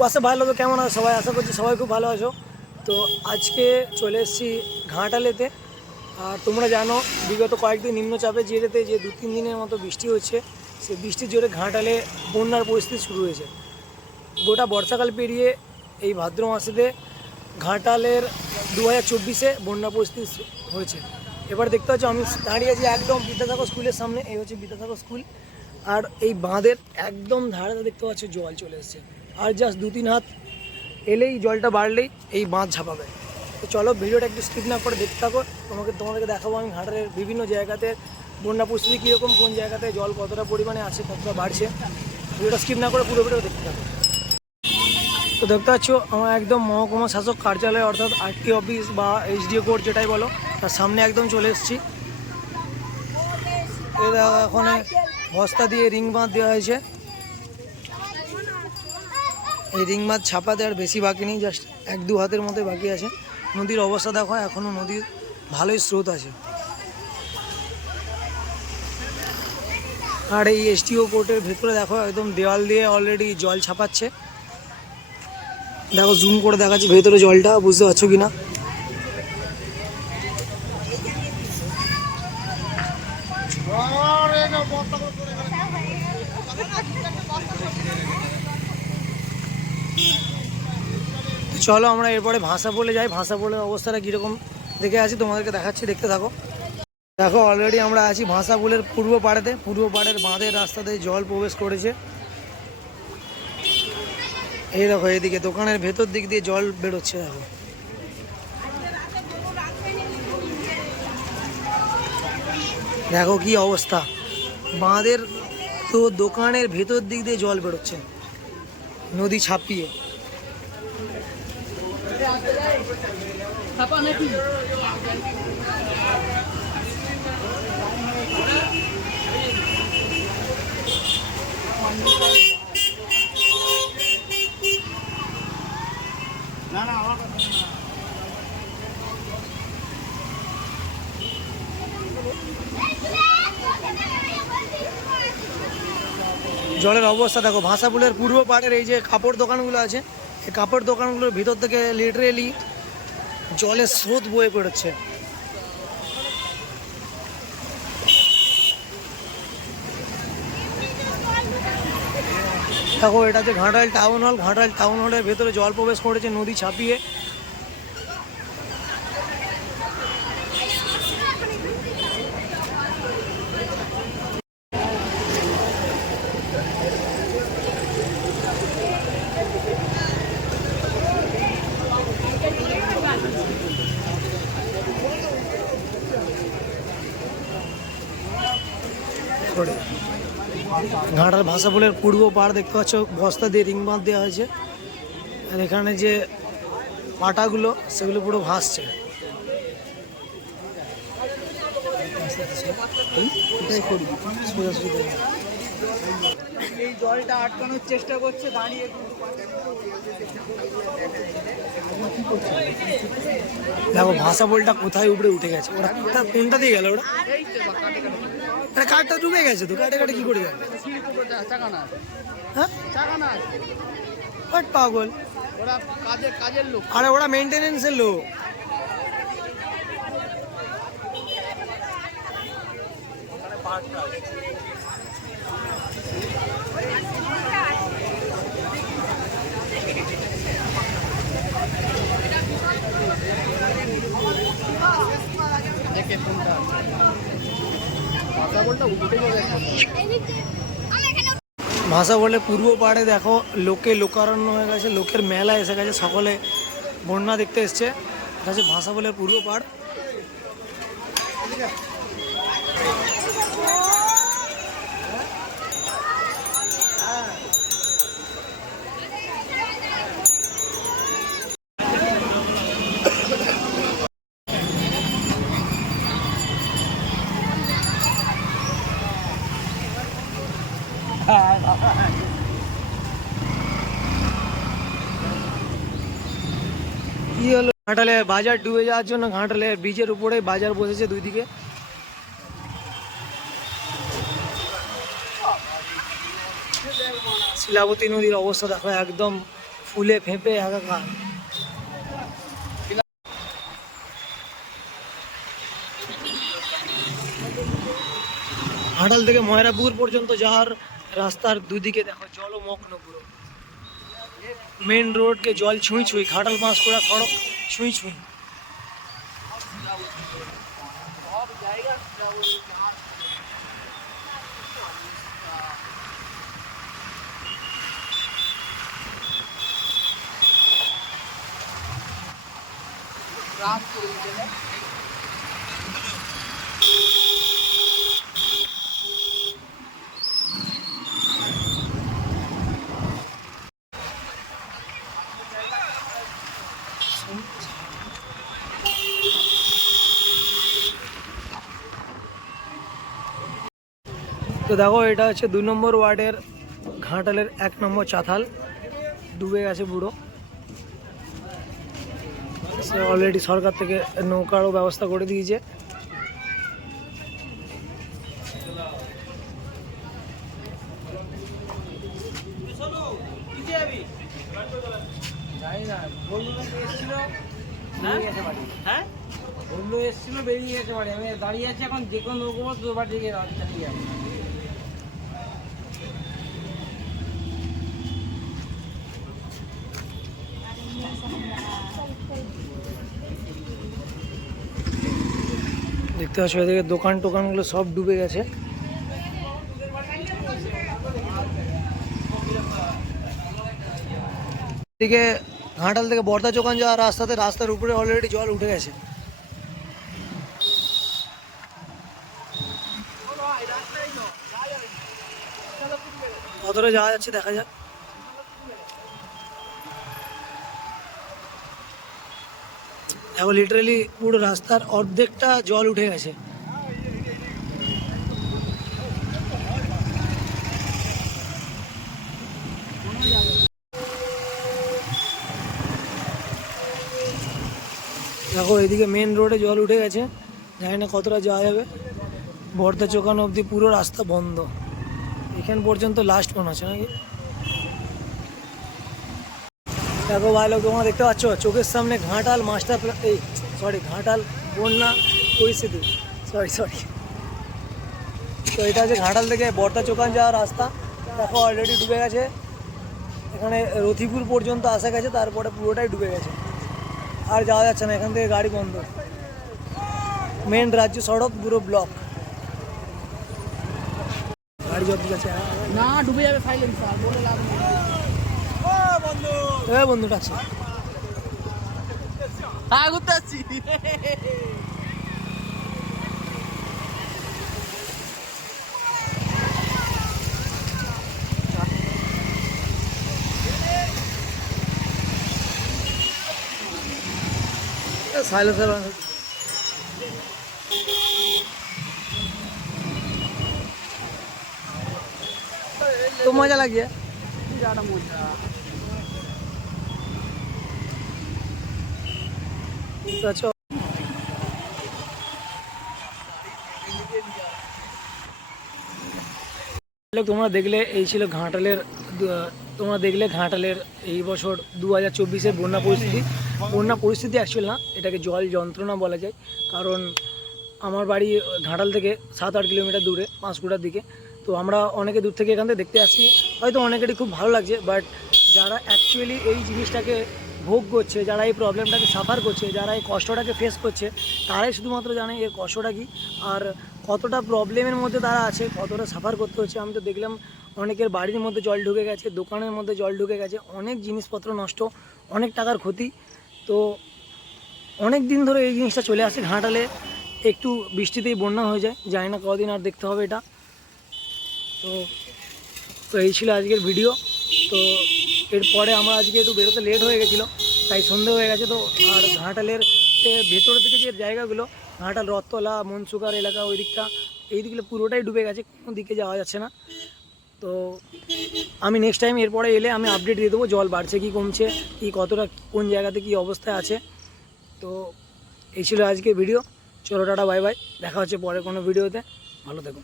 বাসে ভালো তো কেমন আছে সবাই? আশা করছি সবাই খুব ভালো আছো। তো আজকে চলে এসেছি ঘাটালেতে। আর তোমরা জানো বিগত কয়েকদিন নিম্নচাপে জেরেতে যে 2-3 দিনের মতো বৃষ্টি হচ্ছে, সেই বৃষ্টির জোরে ঘাটালে বন্যার পরিস্থিতি শুরু হয়েছে। গোটা বর্ষাকাল পেরিয়ে এই ভাদ্র মাসেতে ঘাটালের 2024-এ বন্যা পরিস্থিতি হয়েছে। এবার দেখতে পাচ্ছ আমি দাঁড়িয়ে আছি একদম বিদ্যাসাগর স্কুলের সামনে। এই হচ্ছে বিদ্যাসাগর স্কুল। আর এই বাঁধের একদম ধারে দেখতে পাচ্ছ জল চলে এসছে। আর জাস্ট 2-3 হাত এলেই জলটা বাড়লেই এই বাঁধ ঝাঁপাবে। তো চলো ভিডিওটা একটু স্কিপ না করে দেখতে থাকো। তোমাদেরকে দেখাবো আমি ঘাটালের বিভিন্ন জায়গাতে বন্যা পরিস্থিতি কীরকম, কোন জায়গাতে জল কতটা পরিমাণে আছে, কতটা বাড়ছে। ভিডিওটা স্কিপ না করে পুরো ভিডিও দেখতে থাকো। তো দেখতে পাচ্ছ আমার একদম মহকুমা শাসক কার্যালয় অর্থাৎ আরটি অফিস বা এইচডিও কোর্ট যেটাই বলো, তার সামনে একদম চলে এসেছি। এখন বস্তা দিয়ে রিং বাঁধ দেওয়া হয়েছে। এই রিং বাঁধ ছাপা দেওয়ার বেশি বাকি নেই, জাস্ট 1-2 হাতের মধ্যে বাকি আছে। নদীর অবস্থা দেখো, এখনও নদীর ভালোই স্রোত আছে। আর এই এসডিও কোর্টের ভেতরে দেখো একদম দেওয়াল দিয়ে অলরেডি জল ছাপাচ্ছে। দেখো জুম করে দেখাচ্ছি ভেতরে জলটা, বুঝতে পারছো কিনা। চলো আমরা এরপরে ভাষাপোলে যাই। ভাষাপোলের অবস্থাটা কীরকম দেখে আছি তোমাদেরকে দেখাচ্ছি, দেখতে থাকো। দেখো অলরেডি আমরা আছি ভাষাপোলের পূর্ব পাড়েতে। পূর্ব পাড়ের বাঁধের রাস্তাতে জল প্রবেশ করেছে। এই দেখো এইদিকে দোকানের ভেতর দিক দিয়ে জল বেরোচ্ছে। দেখো দেখো কি অবস্থা, বাঁধের তো দোকানের ভেতর দিক দিয়ে জল বেরোচ্ছে নদী ছাপিয়ে। জলের অবস্থা দেখো। ভাষাপুলের পূর্ব পাড়ের এই যে কাপড় দোকানগুলো আছে, এই কাপড় দোকানগুলোর ভিতর থেকে লিটারেলি জলের স্রোত বয়ে পড়ছে। দেখো এটা হচ্ছে Ghatal town hall. Ghatal town হলের ভেতরে জল প্রবেশ করেছে নদী ছাপিয়ে। ঘাটাল ভাষাপোলের পূর্ব পাড় দেখতে পাচ্ছ, বস্তা দিয়ে রিং বাঁধ দেওয়া হয়েছে। আর এখানে যে পাটাগুলো সেগুলো পুরো ভাসছে। এই জলটা আটকানোর চেষ্টা করছে দাঁড়িয়ে। দেখো ভাষাপোলটা কোথায় উপরে উঠে গেছে। ওরা কোনটা দিয়ে গেল? ওরা কাঠটা ডুবে গেছে তো, কাটে কাটে কি করে যাবে? হ্যাঁ পাগল, ওরা কাজের লোক। আরে ওরা মেনটেনেন্সের লোক। ভাষাপোলে পূর্ব পাড়ে দেখো লোকে লোকারণ্য হয়ে গেছে, লোকের মেলা এসে গেছে, সকলে বন্যা দেখতে এসছে। এটা হচ্ছে ভাষাপোলের পূর্ব পাড়। কি হলো, ঘাটালে বাজার ডুবে যাওয়ার জন্য ঘাটালে ব্রিজের উপরে বাজার বসেছে দুই দিকে। শিলাবতী নদীর অবস্থা দেখো, একদম ফুলে ফেঁপে একাকার। ঘাটাল থেকে ময়রাপুর পর্যন্ত যাওয়ার রাস্তার দুদিকে দেখো জলমগ্ন পুরো। মেন রোডকে জল ছুঁই ছুঁই, ঘাটাল পাঁশকুড়া সড়ক ছুঁই ছুঁই। তো দেখো এটা হচ্ছে 2 নম্বর ওয়ার্ডের ঘাটালের 1 নম্বর চাতাল, ডুবে গেছে পুরো। সে অলরেডি সরকার থেকে নৌকারও ব্যবস্থা করে দিয়েছে। হ্যাঁ বললো এসেছিল বেরিয়ে গেছে বাড়ি, আমি দাঁড়িয়ে আছি এখন, যে কোনো নৌকো তো বাড়ি থেকে চালিয়ে যাবে। দেখতে পাচ্ছ এদিকে দোকান টোকানগুলো সব ডুবে গেছে। এদিকে ঘাটাল থেকে বর্দা চোকান যাওয়ার রাস্তার উপরে অলরেডি জল উঠে গেছে। কতটা যাওয়া যাচ্ছে দেখা যাক। এখন লিটারালি পুরো রাস্তার অর্ধেকটা জল উঠে গেছে। দেখো এদিকে মেন রোডে জল উঠে গেছে, জানি না কতটা যাওয়া যাবে। বর্দা চোকান অবধি পুরো রাস্তা বন্ধ, এখান পর্যন্ত লাস্ট মনে হচ্ছে নাকি। দেখো ভাই লোক, তোমরা দেখতে পাচ্ছ চোখের সামনে ঘাটাল ঘাটাল বন্যা পরিস্থিতি, সরি। তো এটা হচ্ছে ঘাটাল থেকে বর্দা চোকান যাওয়ার রাস্তা। দেখো অলরেডি ডুবে গেছে, এখানে রথিপুর পর্যন্ত আসা গেছে, তারপরে পুরোটাই ডুবে গেছে, আর যাওয়া যাচ্ছে না, এখান থেকে গাড়ি বন্ধ। মেন রাজ্য সড়ক পুরো ব্লক, গাড়ি যত যাচ্ছে না ডুবে যাবে, সাইলেন্স আর বলে লাভ নেই। বন্ধুটা আছে, হ্যাঁ ঘুরতে আসছি। সাইলেন্সার তো মজা লাগছে। আচ্ছা তোমরা দেখলে এই ছিল ঘাটালের এই বছর 2024-এর বন্যা পরিস্থিতি অ্যাকচুয়াল না, এটাকে জল যন্ত্রণা বলা যায়। কারণ আমার বাড়ি ঘাটাল থেকে 7-8 কিলোমিটার দূরে পাঁশকুড়ার দিকে। তো আমরা অনেকে দূর থেকে এখান থেকে দেখতে আসছি, হয়তো অনেকেরই খুব ভালো লাগছে, বাট যারা অ্যাকচুয়ালি এই জিনিসটাকে ভোগ করছে, যারা এই প্রবলেমটাকে সাফার করছে, যারা এই কষ্টটাকে ফেস করছে, তারাই শুধুমাত্র জানে এর কষ্টটা কী আর কতটা প্রবলেমের মধ্যে তারা আছে, কতটা সাফার করতে হচ্ছে। আমি তো দেখলাম অনেকের বাড়ির মধ্যে জল ঢুকে গেছে, দোকানের মধ্যে জল ঢুকে গেছে, অনেক জিনিসপত্র নষ্ট, অনেক টাকার ক্ষতি। তো অনেক দিন ধরে এই জিনিসটা চলে আসে ঘাটালে, একটু বৃষ্টিতেই বন্যা হয়ে যায়, জানি না কদিন আর দেখতে হবে এটা। তো এই ছিল আজকের ভিডিও। তো এরপরে আমরা আজকে একটু বেরোতে লেট হয়ে গেছিলো, তাই সন্ধে হয়ে গেছে। তো আর ঘাটালের ভেতরের দিকে যে জায়গাগুলো, ঘাটাল রথতলা মনসুকার এলাকা, ওই দিকটা এই দিকগুলো পুরোটাই ডুবে গেছে, কোনো দিকে যাওয়া যাচ্ছে না। তো আমি নেক্সট টাইম এরপরে এলে আমি আপডেট দিয়ে দেবো জল বাড়ছে কি কমছে, কি কতটা কোন জায়গাতে কি অবস্থায় আছে। তো এই ছিল আজকে ভিডিও। চলো টাটা বাই বাই, দেখা হচ্ছে পরে কোনো ভিডিওতে, ভালো থেকো।